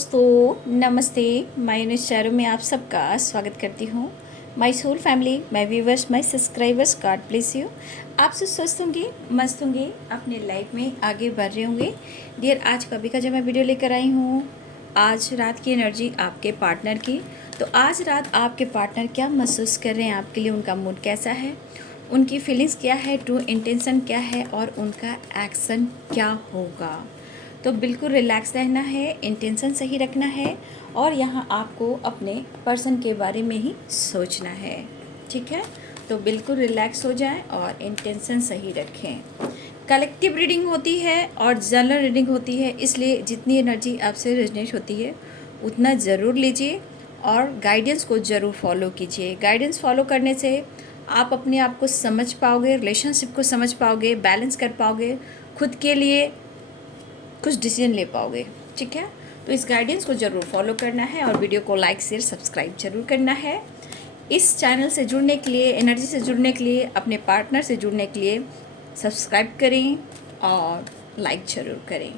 दोस्तों नमस्ते। My unit चारों में आप सबका स्वागत करती हूँ। My soul family, my viewers, my subscribers, God bless you. आप सब स्वस्थ होंगे, मस्त होंगे, अपने लाइफ में आगे बढ़ रहे होंगे। डियर, आज कभी का जब मैं वीडियो लेकर आई हूँ, आज रात की एनर्जी आपके पार्टनर की। तो आज रात आपके पार्टनर क्या महसूस कर रहे हैं आपके लिए, उनका मूड कैसा है, उनकी फीलिंग्स क्या है, ट्रू इंटेंशन क्या है और उनका एक्शन क्या होगा। तो बिल्कुल रिलैक्स रहना है, इंटेंशन सही रखना है और यहाँ आपको अपने पर्सन के बारे में ही सोचना है। ठीक है, तो बिल्कुल रिलैक्स हो जाएं और इंटेंशन सही रखें। कलेक्टिव रीडिंग होती है और जनरल रीडिंग होती है, इसलिए जितनी एनर्जी आपसे रेजोनेट होती है उतना ज़रूर लीजिए और गाइडेंस को ज़रूर फॉलो कीजिए। गाइडेंस फॉलो करने से आप अपने आप को समझ पाओगे, रिलेशनशिप को समझ पाओगे, बैलेंस कर पाओगे, खुद के लिए कुछ डिसीजन ले पाओगे। ठीक है, तो इस गाइडेंस को ज़रूर फॉलो करना है और वीडियो को लाइक शेयर सब्सक्राइब जरूर करना है। इस चैनल से जुड़ने के लिए, एनर्जी से जुड़ने के लिए, अपने पार्टनर से जुड़ने के लिए सब्सक्राइब करें और लाइक ज़रूर करें।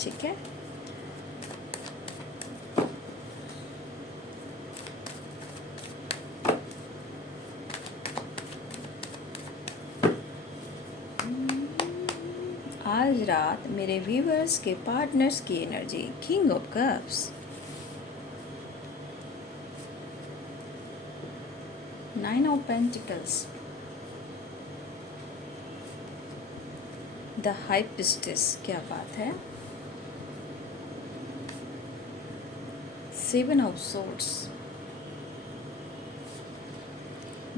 ठीक है, आज रात मेरे व्यूवर्स के पार्टनर्स की energy, king of cups, 9 of pentacles, the high priestess, क्या बात है, 7 of swords,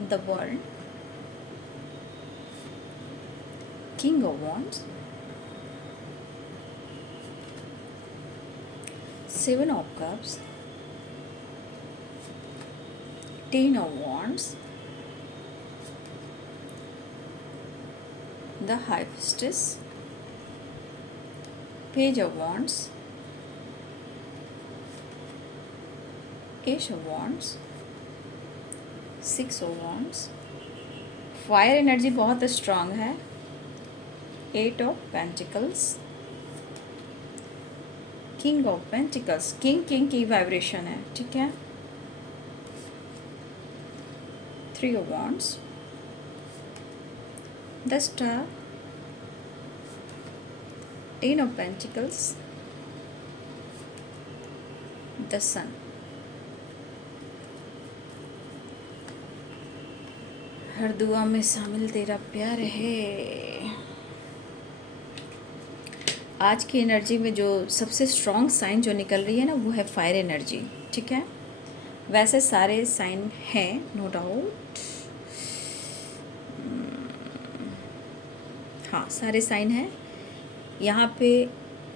the world, king of wands, 7 of cups, 10 of wands, the high priestess, page of wands, ace of wands, 6 of wands, fire energy बहुत strong है, 8 of pentacles, king of pentacles, king की vibration है। ठीक है, 3 of wands, the star, 10 of pentacles, the sun. हर दुआ में शामिल तेरा प्यार है। आज की एनर्जी में जो सबसे स्ट्रॉन्ग साइन जो निकल रही है ना, वो है फायर एनर्जी। ठीक है, वैसे सारे साइन हैं, नो डाउट। हाँ, सारे साइन हैं। यहाँ पे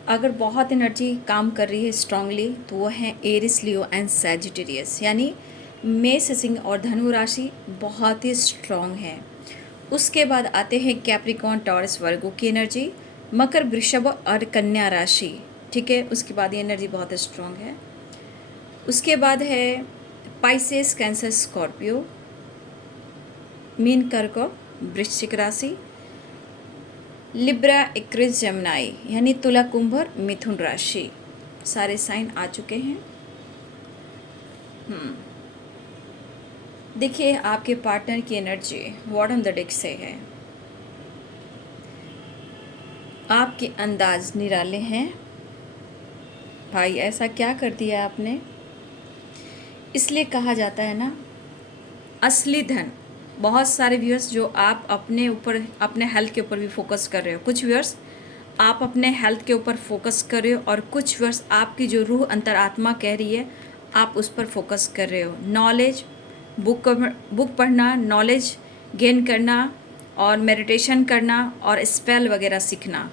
अगर बहुत एनर्जी काम कर रही है स्ट्रांगली, तो वो है एरिस, लियो एंड सैजिटेरियस, यानी मेष, सिंह और धनु राशि बहुत ही स्ट्रांग है। उसके बाद आते हैं कैप्रिकॉर्न, टॉरस, वर्गो की एनर्जी, मकर, वृषभ और कन्या राशि। ठीक है, उसके बाद ये एनर्जी बहुत स्ट्रांग है। उसके बाद है पाइसेस, कैंसर, स्कॉर्पियो, मीन, कर्क और वृश्चिक राशि, लिब्रा, एक्वेरियस, जेमिनी यानी तुला, कुंभ और मिथुन राशि। सारे साइन आ चुके हैं। देखिए आपके पार्टनर की एनर्जी बॉटम द डेक से है। आपके अंदाज निराले हैं। भाई ऐसा क्या कर दिया आपने। इसलिए कहा जाता है ना, असली धन। बहुत सारे व्यूअर्स जो आप अपने ऊपर, अपने हेल्थ के ऊपर भी फोकस कर रहे हो। कुछ व्यूअर्स आप अपने हेल्थ के ऊपर फोकस कर रहे हो और कुछ व्यूअर्स आपकी जो रूह अंतरात्मा कह रही है आप उस पर फोकस कर रहे हो। नॉलेज, बुक पढ़ना, नॉलेज गेन करना और मेडिटेशन करना और स्पेल वगैरह सीखना,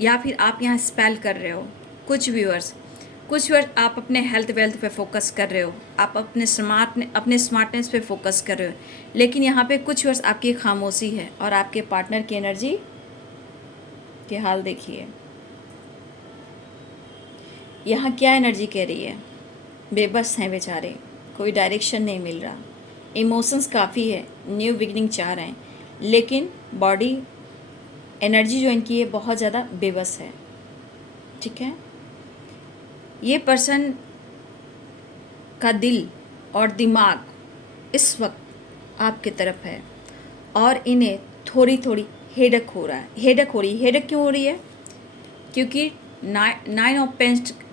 या फिर आप यहाँ स्पेल कर रहे हो। कुछ व्यूअर्स आप अपने हेल्थ वेल्थ पे फोकस कर रहे हो, आप अपने स्मार्टनेस पे फोकस कर रहे हो। लेकिन यहाँ पे कुछ व्यूअर्स आपकी खामोशी है और आपके पार्टनर की एनर्जी के हाल देखिए। यहाँ क्या एनर्जी कह रही है, बेबस हैं बेचारे, कोई डायरेक्शन नहीं मिल रहा, इमोशंस काफ़ी है, न्यू बिगनिंग चाह रहे हैं, लेकिन बॉडी एनर्जी जो इनकी है बहुत ज़्यादा बेबस है। ठीक है, ये पर्सन का दिल और दिमाग इस वक्त आपकी तरफ है और इन्हें थोड़ी थोड़ी हेडक हो रहा है, हेडक हो रही है। हेडक क्यों हो रही है? क्योंकि 9 of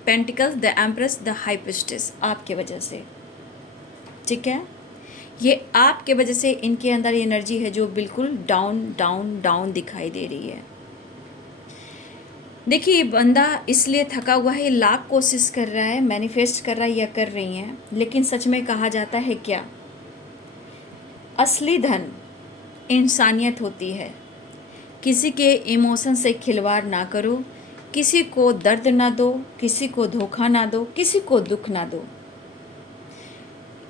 pentacles, the empress, the high priestess आपके वजह से, ठीक है। ये आपके वजह से इनके अंदर एनर्जी है जो बिल्कुल डाउन डाउन डाउन दिखाई दे रही है। देखिए, ये बंदा इसलिए थका हुआ है, लाख कोशिश कर रहा है, मैनिफेस्ट कर रहा है या कर रही हैं, लेकिन सच में कहा जाता है क्या, असली धन इंसानियत होती है। किसी के इमोशन से खिलवाड़ ना करो, किसी को दर्द ना दो, किसी को धोखा ना दो, किसी को दुख ना दो।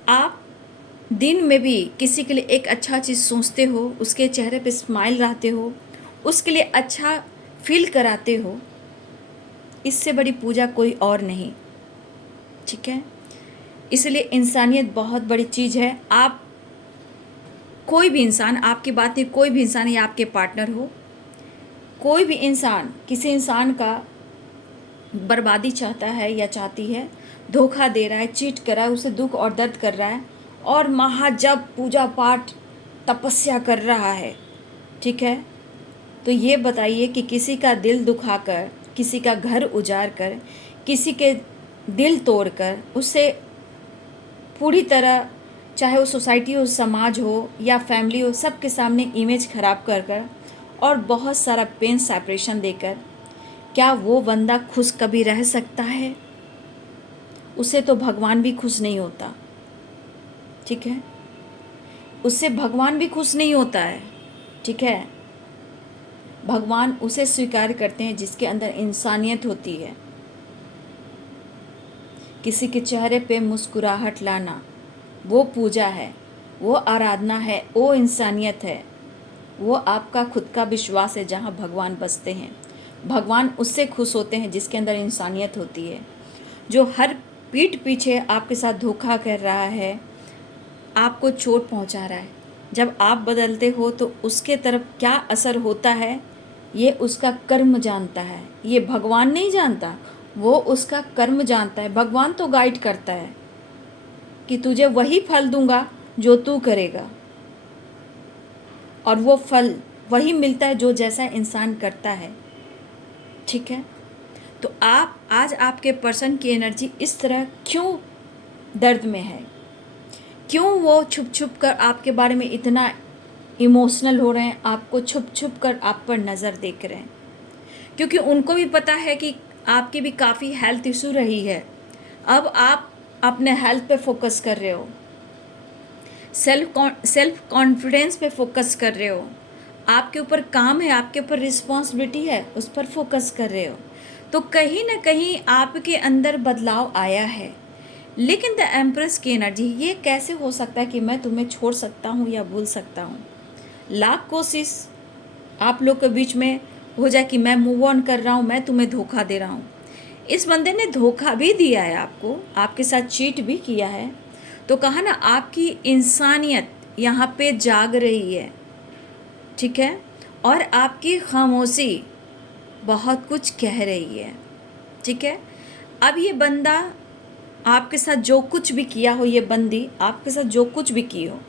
आप दिन में भी किसी के लिए एक अच्छा चीज़ सोचते हो, उसके चेहरे पे स्माइल लाते हो, उसके लिए अच्छा फील कराते हो, इससे बड़ी पूजा कोई और नहीं, ठीक है। इसलिए इंसानियत बहुत बड़ी चीज़ है। आप कोई भी इंसान, आपकी बात नहीं, कोई भी इंसान या आपके पार्टनर हो, कोई भी इंसान किसी इंसान का बर्बादी चाहता है या चाहती है, धोखा दे रहा है, चीट कर रहा है, उसे दुख और दर्द कर रहा है और महाजप पूजा पाठ तपस्या कर रहा है, ठीक है। तो ये बताइए कि किसी का दिल दुखाकर, किसी का घर उजाड़ कर, किसी के दिल तोड़कर, उससे पूरी तरह, चाहे वो सोसाइटी हो, समाज हो या फैमिली हो, सबके सामने इमेज खराब कर कर और बहुत सारा पेन सेपरेशन देकर, क्या वो बंदा खुश कभी रह सकता है? उसे तो भगवान भी खुश नहीं होता, ठीक है। उससे भगवान भी खुश नहीं होता है, ठीक है। भगवान उसे स्वीकार करते हैं जिसके अंदर इंसानियत होती है। किसी के चेहरे पे मुस्कुराहट लाना वो पूजा है, वो आराधना है, वो इंसानियत है, वो आपका खुद का विश्वास है जहाँ भगवान बसते हैं। भगवान उससे खुश होते हैं जिसके अंदर इंसानियत होती है। जो हर पीठ पीछे आपके साथ धोखा कर रहा है, आपको चोट पहुंचा रहा है, जब आप बदलते हो तो उसके तरफ क्या असर होता है ये उसका कर्म जानता है, ये भगवान नहीं जानता, वो उसका कर्म जानता है। भगवान तो गाइड करता है कि तुझे वही फल दूंगा जो तू करेगा, और वो फल वही मिलता है जो जैसा इंसान करता है, ठीक है। तो आप आज आपके पर्सन की एनर्जी इस तरह क्यों दर्द में है, क्यों वो छुप छुप कर आपके बारे में इतना इमोशनल हो रहे हैं, आपको छुप छुप कर आप पर नज़र देख रहे हैं? क्योंकि उनको भी पता है कि आपकी भी काफ़ी हेल्थ इशू रही है। अब आप अपने हेल्थ पे फोकस कर रहे हो, सेल्फ कॉन्फिडेंस पे फोकस कर रहे हो, आपके ऊपर काम है, आपके ऊपर रिस्पॉन्सिबिलिटी है, उस पर फोकस कर रहे हो। तो कहीं ना कहीं आपके अंदर बदलाव आया है। लेकिन द एम्प्रेस की एनर्जी, ये कैसे हो सकता है कि मैं तुम्हें छोड़ सकता हूँ या भूल सकता हूँ? लाख कोशिश आप लोग के बीच में हो जाए कि मैं मूव ऑन कर रहा हूँ, मैं तुम्हें धोखा दे रहा हूँ। इस बंदे ने धोखा भी दिया है आपको, आपके साथ चीट भी किया है। तो कहा ना, आपकी इंसानियत यहाँ पे जाग रही है, ठीक है। और आपकी खामोशी बहुत कुछ कह रही है, ठीक है। अब ये बंदा आपके साथ जो कुछ भी किया हो, ये बंदी आपके साथ जो कुछ भी की हो,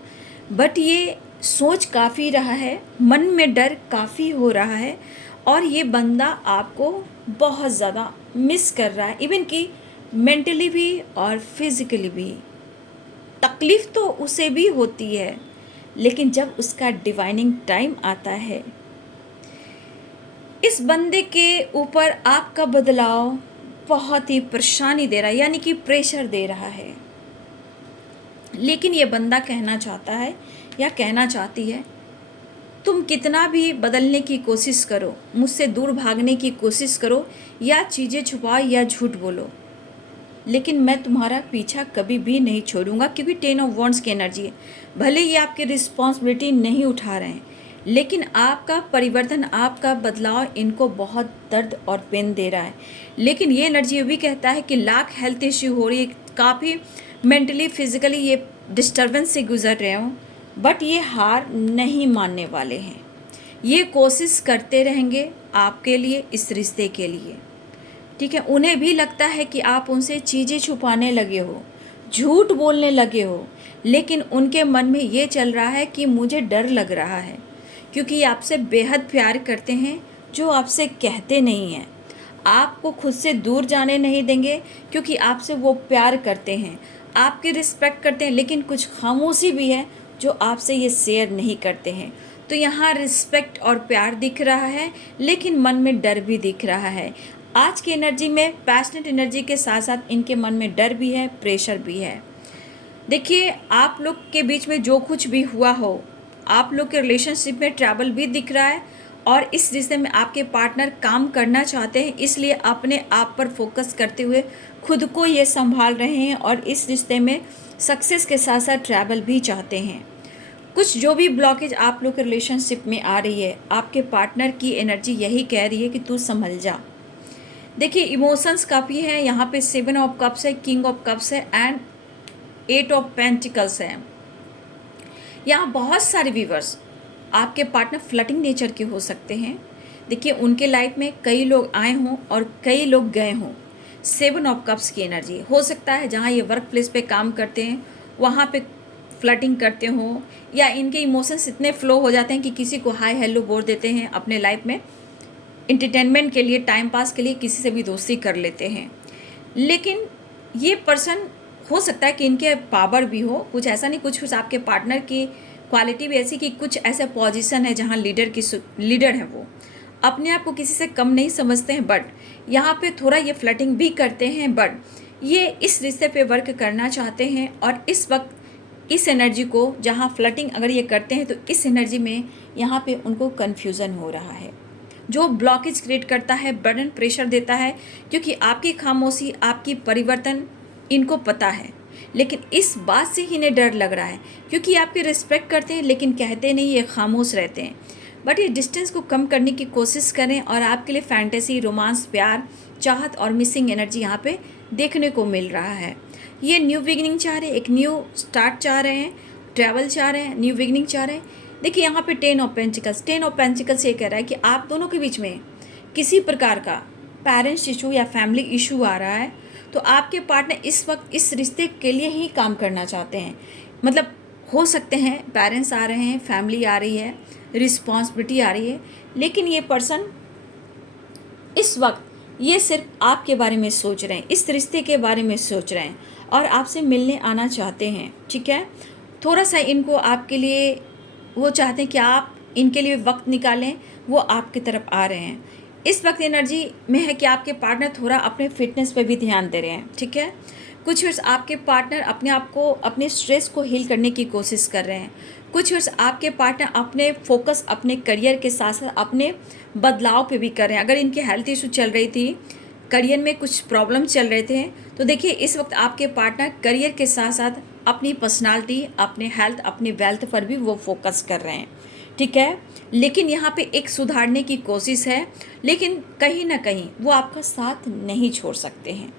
बट ये सोच काफ़ी रहा है, मन में डर काफ़ी हो रहा है, और ये बंदा आपको बहुत ज़्यादा मिस कर रहा है, इवन कि मेंटली भी और फिज़िकली भी। तकलीफ़ तो उसे भी होती है, लेकिन जब उसका डिवाइनिंग टाइम आता है, इस बंदे के ऊपर आपका बदलाव बहुत ही परेशानी दे रहा है, यानी कि प्रेशर दे रहा है। लेकिन ये बंदा कहना चाहता है या कहना चाहती है, तुम कितना भी बदलने की कोशिश करो, मुझसे दूर भागने की कोशिश करो, या चीज़ें छुपाओ या झूठ बोलो, लेकिन मैं तुम्हारा पीछा कभी भी नहीं छोड़ूंगा। क्योंकि 10 ऑफ वॉन्ड्स की एनर्जी है। भले ही आपकी रिस्पॉन्सिबिलिटी नहीं उठा रहे हैं, लेकिन आपका परिवर्तन, आपका बदलाव इनको बहुत दर्द और पेन दे रहा है। लेकिन ये एनर्जी ये भी कहता है कि लाख हेल्थ इश्यू हो रही है, काफ़ी मेंटली फिजिकली ये डिस्टर्बेंस से गुजर रहे हो, बट ये हार नहीं मानने वाले हैं। ये कोशिश करते रहेंगे आपके लिए, इस रिश्ते के लिए। ठीक है। उन्हें भी लगता है कि आप उनसे चीज़ें छुपाने लगे हो, झूठ बोलने लगे हो, लेकिन उनके मन में ये चल रहा है कि मुझे डर लग रहा है, क्योंकि ये आपसे बेहद प्यार करते हैं जो आपसे कहते नहीं हैं। आपको खुद से दूर जाने नहीं देंगे क्योंकि आपसे वो प्यार करते हैं, आपकी रिस्पेक्ट करते हैं, लेकिन कुछ खामोशी भी है जो आपसे ये शेयर नहीं करते हैं। तो यहाँ रिस्पेक्ट और प्यार दिख रहा है, लेकिन मन में डर भी दिख रहा है। आज की एनर्जी में पैशनेट एनर्जी के साथ साथ इनके मन में डर भी है, प्रेशर भी है। देखिए, आप लोग के बीच में जो कुछ भी हुआ हो, आप लोग के रिलेशनशिप में ट्रैवल भी दिख रहा है, और इस रिश्ते में आपके पार्टनर काम करना चाहते हैं, इसलिए अपने आप पर फोकस करते हुए खुद को ये संभाल रहे हैं और इस रिश्ते में सक्सेस के साथ साथ ट्रैवल भी चाहते हैं। कुछ जो भी ब्लॉकेज आप लोग के रिलेशनशिप में आ रही है, आपके पार्टनर की एनर्जी यही कह रही है कि तू संभल जा। देखिए, इमोशंस काफ़ी है यहाँ पे। 7 ऑफ कप्स है, किंग ऑफ कप्स है एंड 8 ऑफ पेंटिकल्स है। यहाँ बहुत सारे व्यूवर्स आपके पार्टनर फ्लर्टिंग नेचर के हो सकते हैं। देखिए, उनके लाइफ में कई लोग आए हों और कई लोग गए हों। 7 ऑफ कप्स की एनर्जी हो सकता है जहाँ ये वर्क प्लेस पे काम करते हैं वहाँ पे फ्लर्टिंग करते हों, या इनके इमोशंस इतने फ्लो हो जाते हैं कि किसी को हाय हेलो बोल देते हैं अपने लाइफ में, इंटरटेनमेंट के लिए, टाइम पास के लिए किसी से भी दोस्ती कर लेते हैं। लेकिन ये पर्सन हो सकता है कि इनके पावर भी हो, कुछ ऐसा नहीं, कुछ आपके पार्टनर की क्वालिटी भी ऐसी कि कुछ ऐसा पोजीशन है जहाँ लीडर है, वो अपने आप को किसी से कम नहीं समझते हैं, बट यहाँ पे थोड़ा ये फ्लर्टिंग भी करते हैं, बट ये इस रिश्ते पे वर्क करना चाहते हैं। और इस वक्त इस एनर्जी को, जहाँ फ्लर्टिंग अगर ये करते हैं तो इस एनर्जी में यहाँ पे उनको कन्फ्यूज़न हो रहा है, जो ब्लॉकेज क्रिएट करता है, बर्डन प्रेशर देता है, क्योंकि आपकी खामोशी, आपकी परिवर्तन इनको पता है, लेकिन इस बात से ही इन्हें डर लग रहा है, क्योंकि आपकी रिस्पेक्ट करते हैं लेकिन कहते नहीं, ये खामोश रहते हैं। बट ये डिस्टेंस को कम करने की कोशिश करें और आपके लिए फैंटेसी, रोमांस, प्यार, चाहत और मिसिंग एनर्जी यहाँ पे देखने को मिल रहा है। ये न्यू बिगिनिंग चाह रहे हैं, एक न्यू स्टार्ट चाह रहे हैं, ट्रैवल चाह रहे हैं, न्यू बिगिनिंग चाह रहे हैं। देखिए, यहाँ पे 10 ऑफ पेंटिकल्स ये कह रहा है कि आप दोनों के बीच में किसी प्रकार का पेरेंट्स इशू या फैमिली इशू आ रहा है, तो आपके पार्टनर इस वक्त इस रिश्ते के लिए ही काम करना चाहते हैं। मतलब हो सकते हैं पेरेंट्स आ रहे हैं, फैमिली आ रही है, रिस्पॉन्सिबिलिटी आ रही है, लेकिन ये पर्सन इस वक्त ये सिर्फ आपके बारे में सोच रहे हैं, इस रिश्ते के बारे में सोच रहे हैं और आपसे मिलने आना चाहते हैं। ठीक है, थोड़ा सा इनको आपके लिए वो चाहते हैं कि आप इनके लिए वक्त निकालें, वो आपकी तरफ आ रहे हैं। इस वक्त एनर्जी में है कि आपके पार्टनर थोड़ा अपने फिटनेस पे भी ध्यान दे रहे हैं। ठीक है, कुछ वर्ष आपके पार्टनर अपने आप को, अपने स्ट्रेस को हील करने की कोशिश कर रहे हैं। कुछ वर्ष आपके पार्टनर अपने फोकस अपने करियर के साथ साथ अपने बदलाव पे भी कर रहे हैं। अगर इनके हेल्थ इशू चल रही थी, करियर में कुछ प्रॉब्लम चल रहे थे, तो देखिए इस वक्त आपके पार्टनर करियर के साथ साथ अपनी पर्सनालिटी, अपने हेल्थ, अपनी वेल्थ पर भी वो फोकस कर रहे हैं। ठीक है, लेकिन यहाँ पे एक सुधारने की कोशिश है, लेकिन कहीं ना कहीं वो आपका साथ नहीं छोड़ सकते हैं।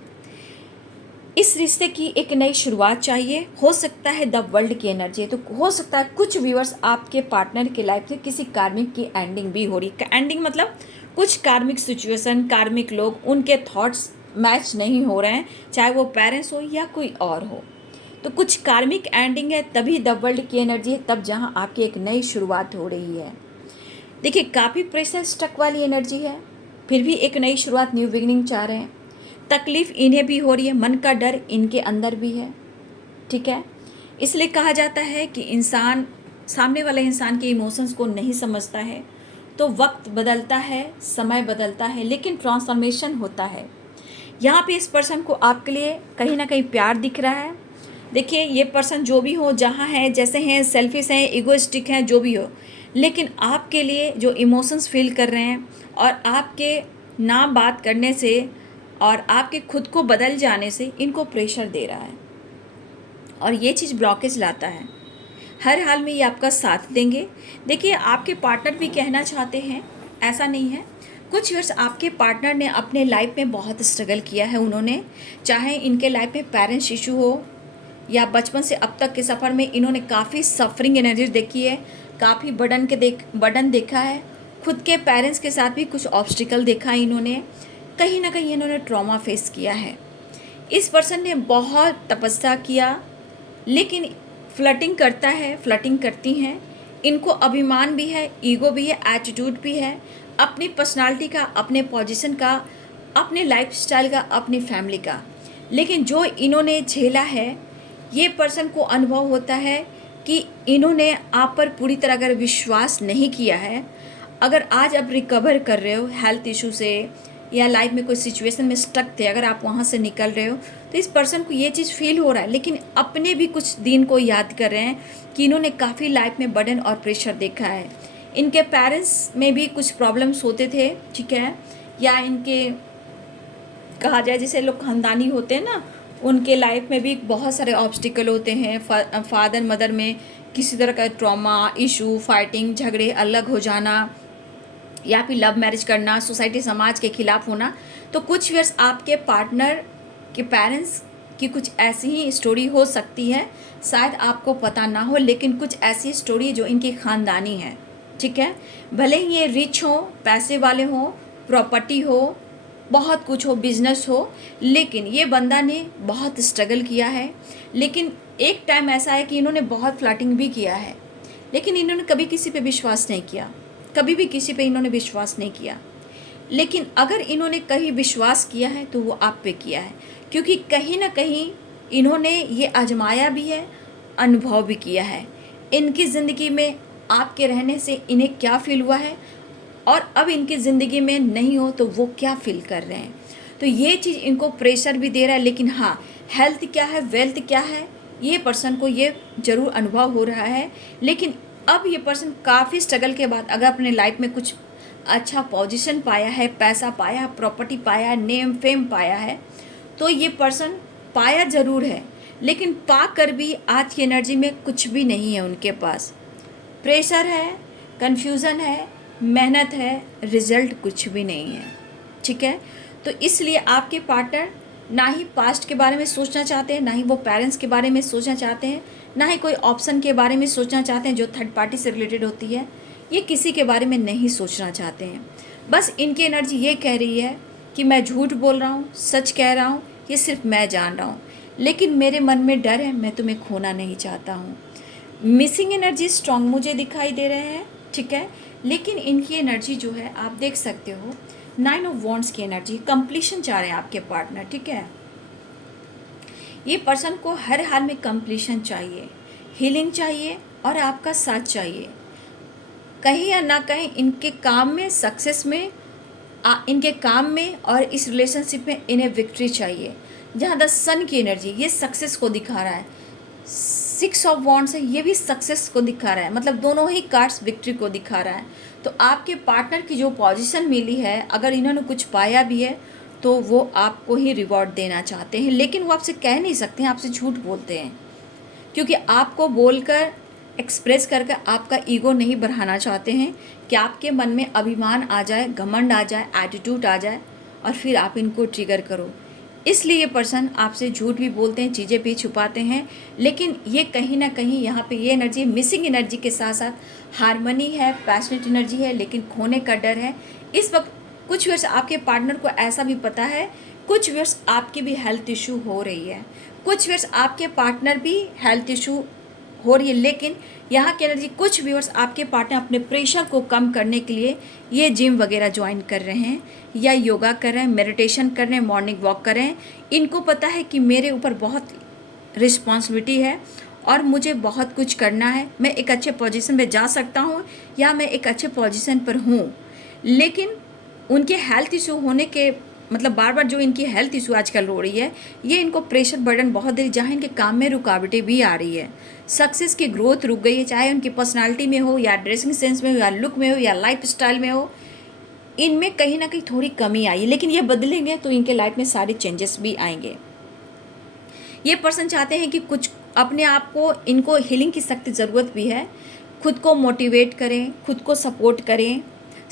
इस रिश्ते की एक नई शुरुआत चाहिए। हो सकता है द वर्ल्ड की एनर्जी है, तो हो सकता है कुछ व्यूअर्स आपके पार्टनर के लाइफ में किसी कार्मिक की एंडिंग भी हो रही है। एंडिंग मतलब कुछ कार्मिक सिचुएशन, कार्मिक लोग, उनके थॉट्स मैच नहीं हो रहे हैं, चाहे वो पेरेंट्स हो या कोई और हो, तो कुछ कार्मिक एंडिंग है, तभी द वर्ल्ड की एनर्जी है, तब जहाँ आपकी एक नई शुरुआत हो रही है। देखिए, काफ़ी प्रेशर स्टक वाली एनर्जी है, फिर भी एक नई शुरुआत, न्यू बिगिनिंग चाह रहे हैं। तकलीफ़ इन्हें भी हो रही है, मन का डर इनके अंदर भी है। ठीक है, इसलिए कहा जाता है कि इंसान सामने वाले इंसान के इमोशंस को नहीं समझता है, तो वक्त बदलता है, समय बदलता है, लेकिन ट्रांसफॉर्मेशन होता है। यहाँ पे इस पर्सन को आपके लिए कहीं ना कहीं प्यार दिख रहा है। देखिए, ये पर्सन जो भी हो, जहाँ है, जैसे हैं, सेल्फिश हैं, इगोइस्टिक हैं, जो भी हो, लेकिन आपके लिए जो इमोशंस फील कर रहे हैं और आपके ना बात करने से और आपके खुद को बदल जाने से इनको प्रेशर दे रहा है, और ये चीज़ ब्लॉकेज लाता है। हर हाल में ये आपका साथ देंगे। देखिए, आपके पार्टनर भी कहना चाहते हैं, ऐसा नहीं है। कुछ वर्ष आपके पार्टनर ने अपने लाइफ में बहुत स्ट्रगल किया है। उन्होंने, चाहे इनके लाइफ में पेरेंट्स इशू हो या बचपन से अब तक के सफ़र में इन्होंने काफ़ी सफरिंग एनर्जी देखी है, काफ़ी बर्डन देखा है, खुद के पेरेंट्स के साथ भी कुछ ऑब्स्टिकल देखा है इन्होंने, कहीं ना कहीं इन्होंने ट्रॉमा फेस किया है। इस पर्सन ने बहुत तपस्या किया, लेकिन फ्लर्टिंग करता है, फ्लर्टिंग करती हैं, इनको अभिमान भी है, ईगो भी है, एटीट्यूड भी है, अपनी पर्सनालिटी का, अपने पोजीशन का, अपने लाइफस्टाइल का, अपनी फैमिली का। लेकिन जो इन्होंने झेला है, ये पर्सन को अनुभव होता है कि इन्होंने आप पर पूरी तरह अगर विश्वास नहीं किया है, अगर आज आप रिकवर कर रहे हो हेल्थ इशू से या लाइफ में कोई सिचुएशन में स्टक थे, अगर आप वहाँ से निकल रहे हो, तो इस पर्सन को ये चीज़ फील हो रहा है, लेकिन अपने भी कुछ दिन को याद कर रहे हैं कि इन्होंने काफ़ी लाइफ में बर्डन और प्रेशर देखा है। इनके पेरेंट्स में भी कुछ प्रॉब्लम्स होते थे, ठीक है, या इनके कहा जाए जैसे लोग खानदानी होते हैं ना, उनके लाइफ में भी बहुत सारे ऑब्स्टिकल होते हैं। फादर मदर में किसी तरह का ट्रॉमा, इशू, फाइटिंग, झगड़े, अलग हो जाना, या फिर लव मैरिज करना, सोसाइटी समाज के खिलाफ होना। तो कुछ ईयर्स आपके पार्टनर के पेरेंट्स की कुछ ऐसी ही स्टोरी हो सकती है, शायद आपको पता ना हो, लेकिन कुछ ऐसी स्टोरी जो इनकी ख़ानदानी है, ठीक है। भले ही ये रिच हो, पैसे वाले हो, प्रॉपर्टी हो, बहुत कुछ हो, बिजनेस हो, लेकिन ये बंदा ने बहुत स्ट्रगल किया है। लेकिन एक टाइम ऐसा है कि इन्होंने बहुत फ्लर्टिंग भी किया है, लेकिन इन्होंने कभी किसी पे विश्वास नहीं किया, कभी भी किसी पे इन्होंने विश्वास नहीं किया। लेकिन अगर इन्होंने कहीं विश्वास किया है तो वो आप पे किया है, क्योंकि कहीं ना कहीं इन्होंने ये आजमाया भी है, अनुभव भी किया है। इनकी ज़िंदगी में आपके रहने से इन्हें क्या फील हुआ है, और अब इनकी ज़िंदगी में नहीं हो तो वो क्या फील कर रहे हैं। तो ये चीज़ इनको प्रेशर भी दे रहा है। लेकिन हाँ, हेल्थ क्या है, वेल्थ क्या है, ये पर्सन को ये ज़रूर अनुभव हो रहा है। लेकिन अब ये पर्सन काफ़ी स्ट्रगल के बाद अगर अपने लाइफ में कुछ अच्छा पोजीशन पाया है, पैसा पाया, प्रॉपर्टी पाया, नेम फेम पाया है, तो ये पर्सन पाया ज़रूर है, लेकिन पा कर भी आज की एनर्जी में कुछ भी नहीं है उनके पास। प्रेशर है, कन्फ्यूज़न है, मेहनत है, रिजल्ट कुछ भी नहीं है, ठीक है। तो इसलिए आपके पार्टनर ना ही पास्ट के बारे में सोचना चाहते हैं, ना ही वो पेरेंट्स के बारे में सोचना चाहते हैं, ना ही कोई ऑप्शन के बारे में सोचना चाहते हैं जो थर्ड पार्टी से रिलेटेड होती है। ये किसी के बारे में नहीं सोचना चाहते हैं। बस इनकी एनर्जी ये कह रही है कि मैं झूठ बोल रहा हूँ, सच कह रहा हूँ, ये सिर्फ मैं जान रहा हूँ, लेकिन मेरे मन में डर है, मैं तुम्हें खोना नहीं चाहता हूँ। मिसिंग एनर्जी स्ट्रॉन्ग मुझे दिखाई दे रहे हैं, ठीक है। लेकिन इनकी एनर्जी जो है आप देख सकते हो, 9 ऑफ वॉन्ड्स की एनर्जी, कंप्लीशन चाह रहे हैं आपके पार्टनर, ठीक है। ये पर्सन को हर हाल में कंप्लीशन चाहिए, हीलिंग चाहिए और आपका साथ चाहिए। कहीं या ना कहीं इनके काम में, सक्सेस में, इनके काम में और इस रिलेशनशिप में इन्हें विक्ट्री चाहिए। जहाँ द सन की एनर्जी ये सक्सेस को दिखा रहा है, 6 ऑफ वॉन्ड्स है, ये भी सक्सेस को दिखा रहा है, मतलब दोनों ही कार्ड्स विक्ट्री को दिखा रहा है। तो आपके पार्टनर की जो पोजीशन मिली है, अगर इन्होंने कुछ पाया भी है तो वो आपको ही रिवॉर्ड देना चाहते हैं, लेकिन वो आपसे कह नहीं सकते हैं, आपसे झूठ बोलते हैं, क्योंकि आपको बोलकर, एक्सप्रेस करके आपका ईगो नहीं बढ़ाना चाहते हैं कि आपके मन में अभिमान आ जाए, घमंड आ जाए, एटीट्यूड आ जाए और फिर आप इनको ट्रिगर करो। इसलिए ये पर्सन आपसे झूठ भी बोलते हैं, चीज़ें भी छुपाते हैं। लेकिन ये कहीं ना कहीं यहाँ पे ये एनर्जी मिसिंग एनर्जी के साथ साथ हारमनी है, पैशनेट एनर्जी है, लेकिन खोने का डर है। इस वक्त कुछ वर्ष आपके पार्टनर को ऐसा भी पता है, कुछ वर्ष आपकी भी हेल्थ इशू हो रही है, कुछ वर्ष आपके पार्टनर भी हेल्थ इशू हो रही है। लेकिन यहाँ की एनर्जी, कुछ व्यूअर्स आपके पार्टनर अपने प्रेशर को कम करने के लिए ये जिम वगैरह ज्वाइन कर रहे हैं, या योगा कर रहे हैं, मेडिटेशन कर रहे हैं, मॉर्निंग वॉक कर रहे हैं। इनको पता है कि मेरे ऊपर बहुत रिस्पॉन्सिबिलिटी है और मुझे बहुत कुछ करना है, मैं एक अच्छे पोजीशन पे जा सकता हूँ या मैं एक अच्छे पोजीशन पर हूँ। लेकिन उनके हेल्थ इशू होने के मतलब बार बार जो इनकी हेल्थ इशू आजकल हो रही है, ये इनको प्रेशर बर्डन बहुत देर, जहाँ इनके काम में रुकावटें भी आ रही है, सक्सेस की ग्रोथ रुक गई है, चाहे उनकी पर्सनालिटी में हो या ड्रेसिंग सेंस में हो या लुक में हो या लाइफ स्टाइल में हो, इनमें कहीं ना कहीं थोड़ी कमी आई है। लेकिन ये बदलेंगे तो इनके लाइफ में सारे चेंजेस भी आएंगे। ये पर्सन चाहते हैं कि कुछ अपने आप को, इनको हीलिंग की सख्त ज़रूरत भी है, खुद को मोटिवेट करें, खुद को सपोर्ट करें,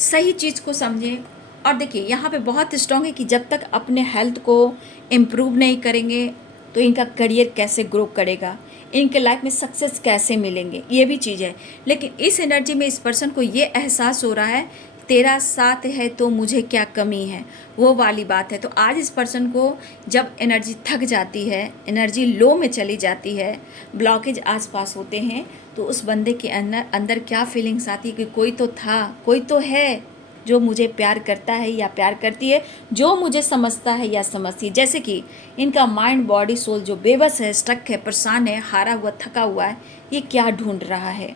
सही चीज़ को समझें। और देखिए यहाँ पे बहुत स्ट्रॉन्ग है कि जब तक अपने हेल्थ को इम्प्रूव नहीं करेंगे तो इनका करियर कैसे ग्रो करेगा, इनके लाइफ में सक्सेस कैसे मिलेंगे, ये भी चीज़ है। लेकिन इस एनर्जी में इस पर्सन को ये एहसास हो रहा है तेरा साथ है तो मुझे क्या कमी है, वो वाली बात है। तो आज इस पर्सन को जब एनर्जी थक जाती है, एनर्जी लो में चली जाती है, ब्लॉकेज आसपास होते हैं, तो उस बंदे के अंदर अंदर क्या फीलिंग्स आती है कि कोई तो था, कोई तो है जो मुझे प्यार करता है या प्यार करती है, जो मुझे समझता है या समझती है। जैसे कि इनका माइंड बॉडी सोल जो बेबस है, स्टक है, परेशान है, हारा हुआ, थका हुआ है, ये क्या ढूंढ रहा है।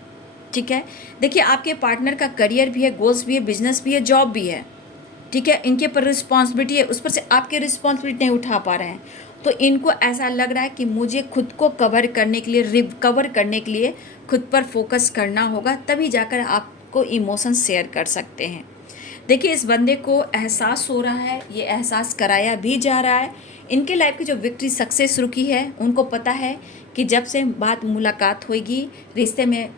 ठीक है, देखिए आपके पार्टनर का करियर भी है, गोल्स भी है, बिजनेस भी है, जॉब भी है। ठीक है, इनके पर रिस्पॉन्सिबिलिटी है, उस पर से आपके रिस्पॉन्सिबिलिटी नहीं उठा पा रहे हैं। तो इनको ऐसा लग रहा है कि मुझे खुद को कवर करने के लिए, रिकवर करने के लिए खुद पर फोकस करना होगा, तभी जाकर आपको इमोशन शेयर कर सकते हैं। देखिए इस बंदे को एहसास हो रहा है, ये एहसास कराया भी जा रहा है। इनके लाइफ की जो विक्ट्री सक्सेस रुकी है, उनको पता है कि जब से बात मुलाकात होगी, रिश्ते में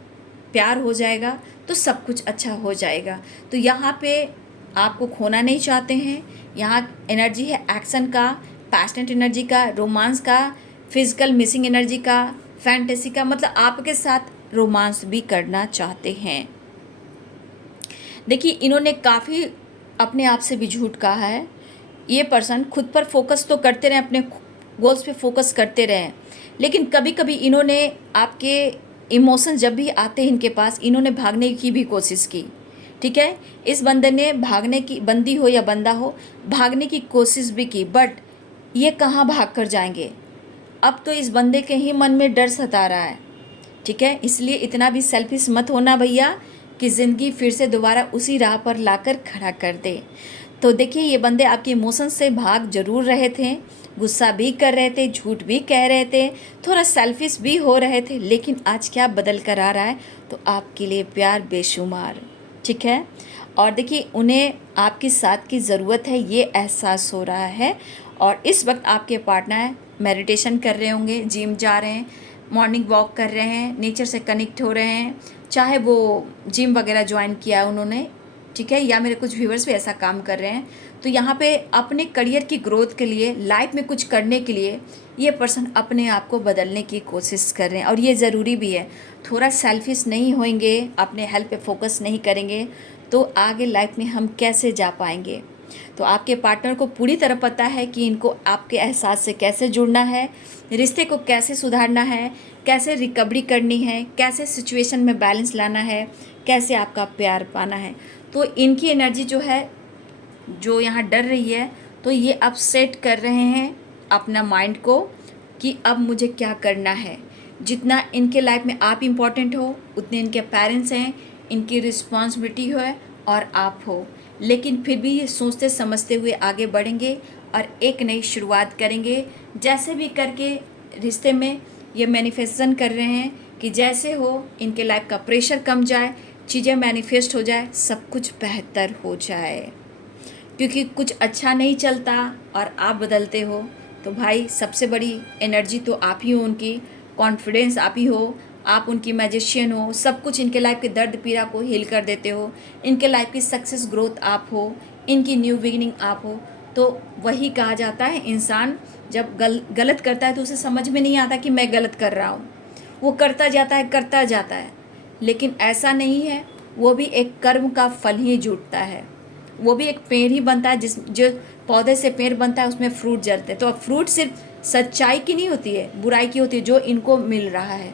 प्यार हो जाएगा, तो सब कुछ अच्छा हो जाएगा। तो यहाँ पे आपको खोना नहीं चाहते हैं। यहाँ एनर्जी है एक्शन का, पैशनेट एनर्जी का, रोमांस का, फिजिकल मिसिंग एनर्जी का, फैंटेसी का, मतलब आपके साथ रोमांस भी करना चाहते हैं। देखिए इन्होंने काफ़ी अपने आप से भी झूठ कहा है। ये पर्सन खुद पर फोकस तो करते रहे, अपने गोल्स पे फोकस करते रहे, लेकिन कभी कभी इन्होंने आपके इमोशन जब भी आते हैं इनके पास, इन्होंने भागने की भी कोशिश की। ठीक है, इस बंदे ने भागने की, बंदी हो या बंदा हो, भागने की कोशिश भी की, बट ये कहाँ भाग कर जाएंगे। अब तो इस बंदे के ही मन में डर सता रहा है। ठीक है, इसलिए इतना भी सेल्फिश मत होना भैया कि ज़िंदगी फिर से दोबारा उसी राह पर लाकर खड़ा कर दे। तो देखिए ये बंदे आपके इमोशन से भाग जरूर रहे थे, गुस्सा भी कर रहे थे, झूठ भी कह रहे थे, थोड़ा सेल्फिश भी हो रहे थे, लेकिन आज क्या बदल कर आ रहा है, तो आपके लिए प्यार बेशुमार। ठीक है, और देखिए उन्हें आपकी साथ की ज़रूरत है, ये एहसास हो रहा है। और इस वक्त आपके पार्टनर मेडिटेशन कर रहे होंगे, जिम जा रहे हैं, मॉर्निंग वॉक कर रहे हैं, नेचर से कनेक्ट हो रहे हैं, चाहे वो जिम वगैरह ज्वाइन किया है उन्होंने। ठीक है, या मेरे कुछ व्यूवर्स भी ऐसा काम कर रहे हैं। तो यहाँ पे अपने करियर की ग्रोथ के लिए, लाइफ में कुछ करने के लिए ये पर्सन अपने आप को बदलने की कोशिश कर रहे हैं, और ये ज़रूरी भी है। थोड़ा सेल्फिश नहीं होंगे, अपने हेल्थ पे फोकस नहीं करेंगे, तो आगे लाइफ में हम कैसे जा पाएंगे। तो आपके पार्टनर को पूरी तरह पता है कि इनको आपके एहसास से कैसे जुड़ना है, रिश्ते को कैसे सुधारना है, कैसे रिकवरी करनी है, कैसे सिचुएशन में बैलेंस लाना है, कैसे आपका प्यार पाना है। तो इनकी एनर्जी जो है, जो यहाँ डर रही है, तो ये अब सेट कर रहे हैं अपना माइंड को कि अब मुझे क्या करना है। जितना इनके लाइफ में आप इम्पॉर्टेंट हो, उतने इनके पेरेंट्स हैं, इनकी रिस्पॉन्सिबिलिटी है और आप हो। लेकिन फिर भी ये सोचते समझते हुए आगे बढ़ेंगे और एक नई शुरुआत करेंगे। जैसे भी करके रिश्ते में ये मैनिफेस्टेशन कर रहे हैं कि जैसे हो, इनके लाइफ का प्रेशर कम जाए, चीज़ें मैनिफेस्ट हो जाए, सब कुछ बेहतर हो जाए। क्योंकि कुछ अच्छा नहीं चलता और आप बदलते हो, तो भाई सबसे बड़ी एनर्जी तो आप ही हो, उनकी कॉन्फिडेंस आप ही हो, आप उनकी मैजिशियन हो, सब कुछ इनके लाइफ के दर्द पीड़ा को हील कर देते हो, इनके लाइफ की सक्सेस ग्रोथ आप हो, इनकी न्यू बिगिनिंग आप हो। तो वही कहा जाता है, इंसान जब गलत करता है तो उसे समझ में नहीं आता कि मैं गलत कर रहा हूँ, वो करता जाता है, लेकिन ऐसा नहीं है। वो भी एक कर्म का फल ही जुटता है, वो भी एक पेड़ ही बनता है, जो पौधे से पेड़ बनता है, उसमें फ्रूट जलते हैं। तो अब फ्रूट सिर्फ सच्चाई की नहीं होती है, बुराई की होती है, जो इनको मिल रहा है।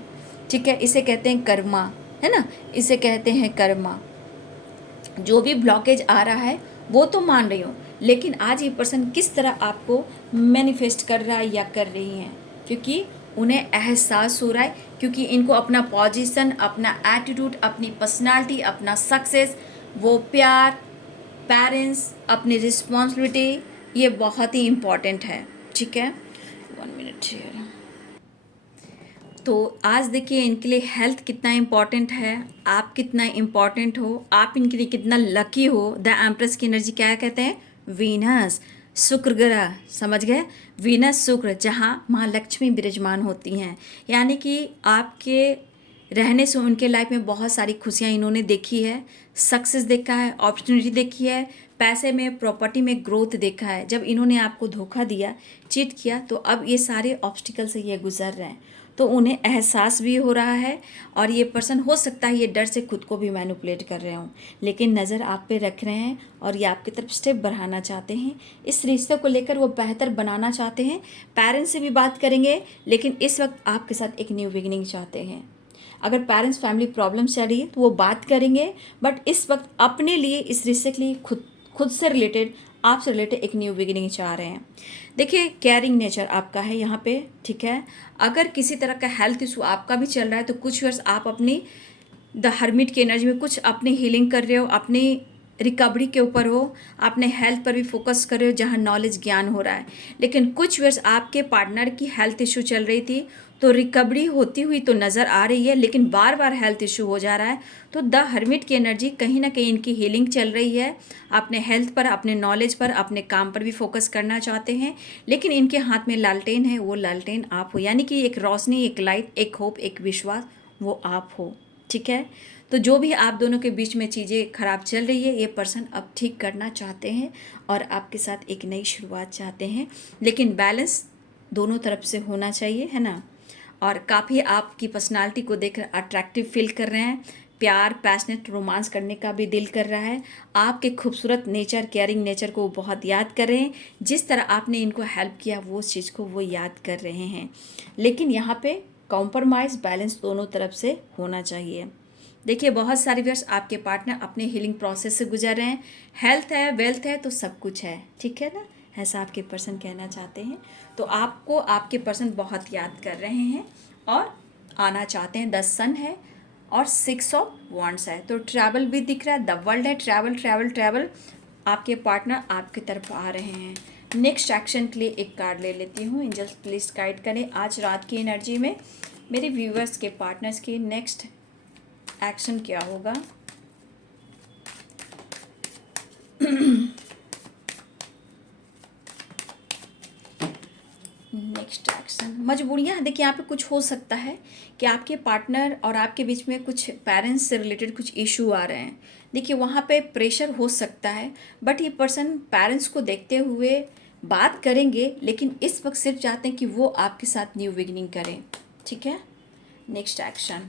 ठीक है, इसे कहते हैं कर्मा, है ना, इसे कहते हैं कर्मा। जो भी ब्लॉकेज आ रहा है वो तो मान रही हूँ, लेकिन आज ये पर्सन किस तरह आपको मैनिफेस्ट कर रहा है या कर रही हैं, क्योंकि उन्हें एहसास हो रहा है, क्योंकि इनको अपना पोजीशन, अपना एटीट्यूड, अपनी पर्सनालिटी, अपना सक्सेस, वो प्यार, पेरेंट्स, अपनी रिस्पॉन्सिबिलिटी, ये बहुत ही इम्पॉर्टेंट है। ठीक है, 1 मिनट हियर। तो आज देखिए इनके लिए हेल्थ कितना इम्पॉर्टेंट है, आप कितना इम्पॉर्टेंट हो, आप इनके लिए कितना लकी हो। द एम्प्रेस की एनर्जी क्या कहते हैं, वीनस, शुक्र ग्रह, समझ गए, वीनस शुक्र, जहाँ माँ लक्ष्मी विराजमान होती हैं। यानी कि आपके रहने से उनके लाइफ में बहुत सारी खुशियाँ इन्होंने देखी है, सक्सेस देखा है, अपॉर्चुनिटी देखी है, पैसे में, प्रॉपर्टी में ग्रोथ देखा है। जब इन्होंने आपको धोखा दिया, चीट किया, तो अब ये सारे ऑब्स्टिकल से ये गुजर रहे हैं। तो उन्हें एहसास भी हो रहा है और ये पर्सन हो सकता है ये डर से खुद को भी मैनिपुलेट कर रहे हों, लेकिन नज़र आप पे रख रहे हैं और ये आपकी तरफ स्टेप बढ़ाना चाहते हैं। इस रिश्ते को लेकर वो बेहतर बनाना चाहते हैं। पेरेंट्स से भी बात करेंगे, लेकिन इस वक्त आपके साथ एक न्यू बिगिनिंग चाहते हैं। अगर पेरेंट्स फैमिली प्रॉब्लम चल रही है तो वो बात करेंगे, बट इस वक्त अपने लिए, इस रिश्ते के लिए खुद से रिलेटेड, आपसे रिलेटेड एक न्यू बिगिनिंग चाह रहे हैं। देखिए, केयरिंग नेचर आपका है यहाँ पे, ठीक है। अगर किसी तरह का हेल्थ इशू आपका भी चल रहा है तो कुछ वर्ष आप अपनी द हर्मिट की एनर्जी में कुछ अपनी हीलिंग कर रहे हो, अपनी रिकवरी के ऊपर हो, अपने हेल्थ पर भी फोकस कर रहे हो जहाँ नॉलेज ज्ञान हो रहा है। लेकिन कुछ वर्ष आपके पार्टनर की हेल्थ इशू चल रही थी तो रिकवरी होती हुई तो नज़र आ रही है, लेकिन बार बार हेल्थ इशू हो जा रहा है। तो द हर्मिट की एनर्जी कहीं ना कहीं इनकी हीलिंग चल रही है। अपने हेल्थ पर, अपने नॉलेज पर, अपने काम पर भी फोकस करना चाहते हैं, लेकिन इनके हाथ में लालटेन है, वो लालटेन आप हो। यानी कि एक रोशनी, एक लाइट, एक होप, एक विश्वास, वो आप हो, ठीक है। तो जो भी आप दोनों के बीच में चीज़ें खराब चल रही है, ये पर्सन अब ठीक करना चाहते हैं और आपके साथ एक नई शुरुआत चाहते हैं, लेकिन बैलेंस दोनों तरफ से होना चाहिए, है ना। और काफ़ी आपकी पर्सनालिटी को देखकर अट्रैक्टिव फील कर रहे हैं। प्यार, पैशनेट, रोमांस करने का भी दिल कर रहा है। आपके खूबसूरत नेचर, केयरिंग नेचर को बहुत याद कर रहे हैं। जिस तरह आपने इनको हेल्प किया वो उस चीज़ को वो याद कर रहे हैं। लेकिन यहाँ पे कॉम्प्रोमाइज़, बैलेंस दोनों तरफ से होना चाहिए। देखिए, बहुत सारे व्यर्स आपके पार्टनर अपने हीलिंग प्रोसेस से गुजर रहे हैं। हेल्थ है, वेल्थ है, तो सब कुछ है, ठीक है ना। ऐसा आपके पर्सन कहना चाहते हैं। तो आपको आपके पर्सन बहुत याद कर रहे हैं और आना चाहते हैं। 10 सन है और 6 ऑफ वॉन्ड्स है, तो ट्रैवल भी दिख रहा है। द वर्ल्ड है, ट्रैवल ट्रैवल ट्रैवल। आपके पार्टनर आपकी तरफ आ रहे हैं। नेक्स्ट एक्शन के लिए एक कार्ड ले लेती हूँ। एंजल्स प्लीज़ गाइड करें आज रात की एनर्जी में मेरे व्यूअर्स के पार्टनर्स की नेक्स्ट एक्शन क्या होगा। नेक्स्ट एक्शन, मजबूरियाँ। देखिए, यहाँ पे कुछ हो सकता है कि आपके पार्टनर और आपके बीच में कुछ पेरेंट्स से रिलेटेड कुछ इशू आ रहे हैं। देखिए, वहाँ पे प्रेशर हो सकता है, बट ये पर्सन पेरेंट्स को देखते हुए बात करेंगे, लेकिन इस वक्त सिर्फ चाहते हैं कि वो आपके साथ न्यू बिगिनिंग करें, ठीक है। नेक्स्ट एक्शन,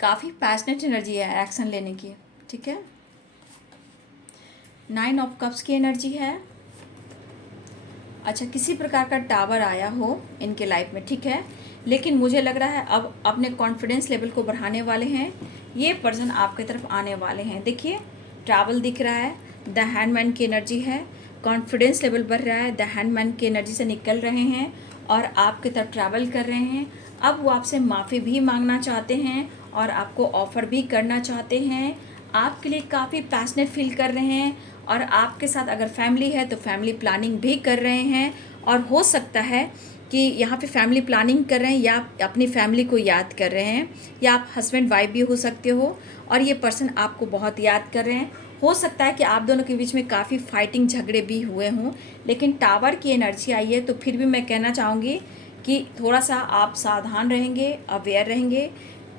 काफ़ी पैशनेट एनर्जी है एक्शन लेने की, ठीक है। 9 ऑफ कप्स की एनर्जी है। अच्छा, किसी प्रकार का टावर आया हो इनके लाइफ में, ठीक है, लेकिन मुझे लग रहा है अब अपने कॉन्फिडेंस लेवल को बढ़ाने वाले हैं। ये पर्सन आपकी तरफ आने वाले हैं। देखिए, ट्रैवल दिख रहा है, द हैंडमैन की एनर्जी है। कॉन्फिडेंस लेवल बढ़ रहा है, द हैंडमैन की एनर्जी से निकल रहे हैं और आपकी तरफ ट्रैवल कर रहे हैं। अब वो आपसे माफ़ी भी मांगना चाहते हैं और आपको ऑफ़र भी करना चाहते हैं। आपके लिए काफ़ी पैशनेट फील कर रहे हैं और आपके साथ अगर फैमिली है तो फैमिली प्लानिंग भी कर रहे हैं। और हो सकता है कि यहाँ पे फैमिली प्लानिंग कर रहे हैं या अपनी फैमिली को याद कर रहे हैं, या आप हस्बैंड वाइफ भी हो सकते हो और ये पर्सन आपको बहुत याद कर रहे हैं। हो सकता है कि आप दोनों के बीच में काफ़ी फाइटिंग, झगड़े भी हुए हों, लेकिन टावर की एनर्जी आई है तो फिर भी मैं कहना चाहूँगी कि थोड़ा सा आप सावधान रहेंगे, अवेयर रहेंगे,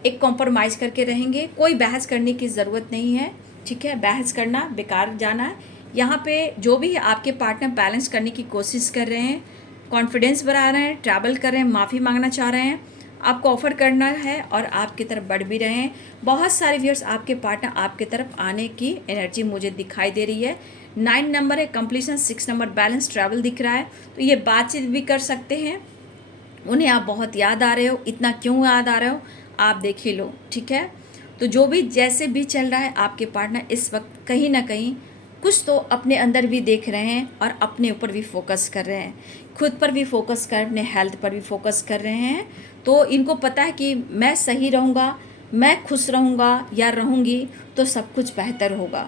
एक कॉम्प्रोमाइज़ करके रहेंगे। कोई बहस करने की ज़रूरत नहीं है, ठीक है। बहस करना बेकार जाना है। यहाँ पे जो भी आपके पार्टनर बैलेंस करने की कोशिश कर रहे हैं, कॉन्फिडेंस बढ़ा रहे हैं, ट्रैवल कर रहे हैं, माफ़ी मांगना चाह रहे हैं, आपको ऑफ़र करना है और आपकी तरफ बढ़ भी रहे हैं। बहुत सारे व्यूअर्स आपके पार्टनर आपके तरफ आने की एनर्जी मुझे दिखाई दे रही है। 9 नंबर है कंप्लीशन, 6 नंबर बैलेंस, ट्रैवल दिख रहा है। तो ये बातचीत भी कर सकते हैं। उन्हें आप बहुत याद आ रहे हो, इतना क्यों याद आ रहे हो आप देख ही लो, ठीक है। तो जो भी जैसे भी चल रहा है, आपके पार्टनर इस वक्त कहीं ना कहीं कुछ तो अपने अंदर भी देख रहे हैं और अपने ऊपर भी फोकस कर रहे हैं, खुद पर भी फोकस कर, अपने हेल्थ पर भी फोकस कर रहे हैं। तो इनको पता है कि मैं सही रहूँगा, मैं खुश रहूँगा या रहूँगी तो सब कुछ बेहतर होगा,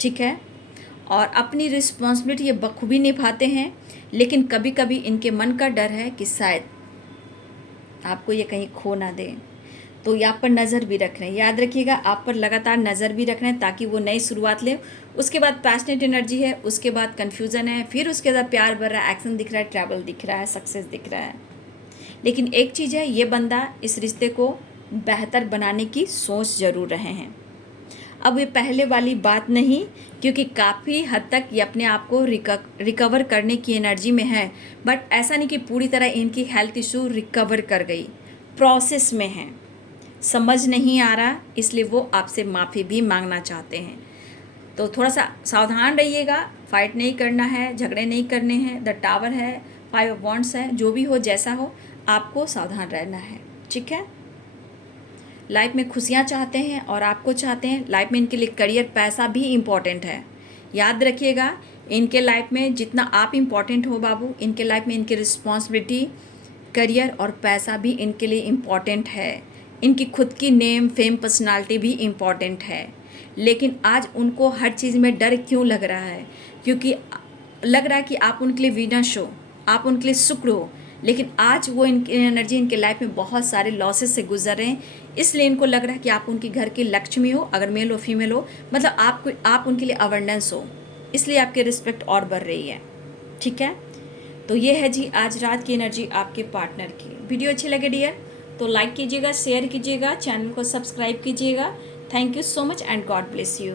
ठीक है। और अपनी रिस्पॉन्सिबिलिटी ये बखूबी निभाते हैं, लेकिन कभी कभी इनके मन का डर है कि शायद आपको ये कहीं खो ना दे, तो यहाँ पर नज़र भी रख रहे हैं। याद रखिएगा, आप पर लगातार नज़र भी रख रहे हैं ताकि वो नई शुरुआत ले। उसके बाद पैशनेट एनर्जी है, उसके बाद कन्फ्यूज़न है, फिर उसके बाद प्यार बढ़ रहा है, एक्शन दिख रहा है, ट्रैवल दिख रहा है, सक्सेस दिख रहा है। लेकिन एक चीज़ है, ये बंदा इस रिश्ते को बेहतर बनाने की सोच ज़रूर रहे हैं। अब ये पहले वाली बात नहीं, क्योंकि काफ़ी हद तक ये अपने आप को रिकवर करने की एनर्जी में है। बट ऐसा नहीं कि पूरी तरह इनकी हेल्थ इशू रिकवर कर गई, प्रोसेस में है, समझ नहीं आ रहा, इसलिए वो आपसे माफ़ी भी मांगना चाहते हैं। तो थोड़ा सा सावधान रहिएगा, फाइट नहीं करना है, झगड़े नहीं करने हैं। द टावर है, 5 ऑफ वॉन्ड्स है, जो भी हो जैसा हो आपको सावधान रहना है, ठीक है। लाइफ में खुशियाँ चाहते हैं और आपको चाहते हैं। लाइफ में इनके लिए करियर, पैसा भी इम्पॉर्टेंट है। याद रखिएगा, इनके लाइफ में जितना आप इम्पॉर्टेंट हो बाबू, इनके लाइफ में इनकी रिस्पॉन्सिबिलिटी, करियर और पैसा भी इनके लिए इम्पॉर्टेंट है। इनकी खुद की नेम, फेम, पर्सनालिटी भी इम्पॉर्टेंट है। लेकिन आज उनको हर चीज़ में डर क्यों लग रहा है? क्योंकि लग रहा है कि आप उनके लिए विनश हो, आप उनके लिए शुक्र हो। लेकिन आज वो इनकी एनर्जी इनके लाइफ में बहुत सारे लॉसेस से गुजर रहे हैं, इसलिए इनको लग रहा है कि आप उनके घर की लक्ष्मी हो, अगर मेल हो फीमेल हो, मतलब आप उनके लिए अवेंडेंस हो, इसलिए आपकी रिस्पेक्ट और बढ़ रही है, ठीक है। तो ये है जी आज रात की एनर्जी आपके पार्टनर की। वीडियो अच्छी लगे डियर तो लाइक कीजिएगा, शेयर कीजिएगा, चैनल को सब्सक्राइब कीजिएगा। Thank you so much and God bless you.